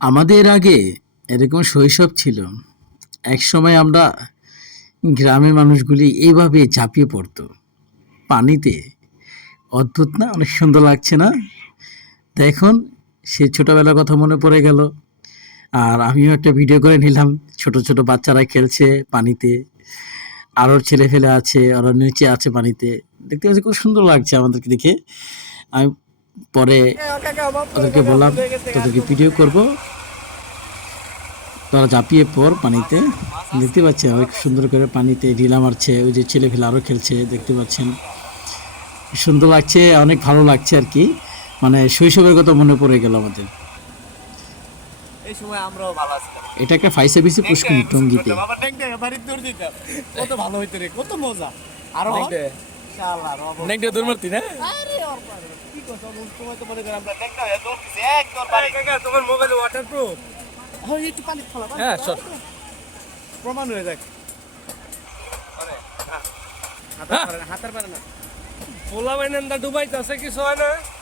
আমাদের আগে এরকম শৈশব ছিল। একসময় আমরা গ্রামের মানুষগুলি এইভাবে ঝাঁপিয়ে পড়তো পানিতে। অদ্ভুত না? অনেক সুন্দর লাগছে না? তো এখন সে ছোটবেলার কথা মনে পড়ে গেল। আর আমিও একটা ভিডিও করে নিলাম। ছোট, ছোট বাচ্চারা খেলছে পানিতে। আরো ছেলেপেলে আছে, ওরা নিচে আছে পানিতে। দেখতে পাচ্ছি খুব সুন্দর লাগছে আমাদেরকে দেখে। আমি পরে ওদেরকে বললাম, "তোদেরকে ভিডিও করব। তোরা ঝাঁপিয়ে পড় পানিতে।" দেখতে পাচ্ছেন অনেক সুন্দর করে পানিতে ঢিলা মারছে। ওই যে ছেলেপেলে আরো খেলছে দেখতে পাচ্ছেন। সুন্দর লাগছে, অনেক ভালো লাগছে আরকি। মানে শৈশবের কথা মনে পড়ে গেল আমাদের। এই সময় আমরাও ভালো ছিলাম। এটা একটা ফায়ার সার্ভিসের পুষ্কুনি টঙ্গীতে। বাবা নেংটা বাড়ির দৌড় দিতাম। কত ভালো হইতো রে, কত মজা। আরো শালা রব। নেংটা দৌড় মারতি না? আরে ওর পারে। কি কথা বল, সময় তো মনে করে আমরা নেংটা দৌড় দিছি এক দৌড় বাড়ি। কাকা তোমার মোবাইলে ওয়াটারপ্রুফ? হ্যাঁ একটু পানি ফেলা। হ্যাঁ সর। প্রমাণ হয়ে যাক। আরে হাতার পারে না। পোলা বাইনান্দা ডুবাইতাছে কিছু হয় না?